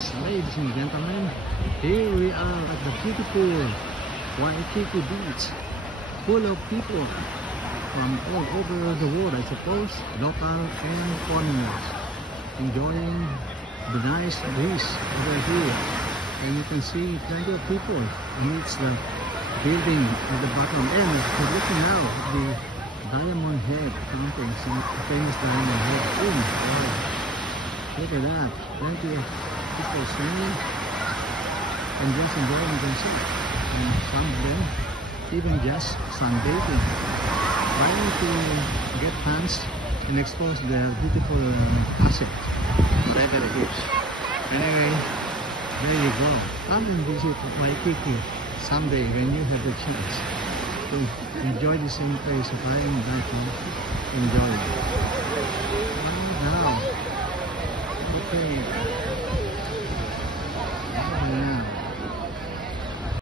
Ladies and gentlemen, here we are at the beautiful Waikiki Beach, full of people from all over the world, I suppose, local and foreigners, enjoying the nice breeze over here. And you can see plenty of people amidst the building at the bottom. And we're looking now at the Diamond Head Fountain, some famous Diamond Head. Wow. Look at that, plenty of people swimming and just enjoying themselves, and some of them even just sunbathing, trying to get pants and expose their beautiful asset right at the beach. Anyway, there you go. Come and visit Waikiki someday when you have the chance to enjoy the same place that I am going to enjoy. Now, okay.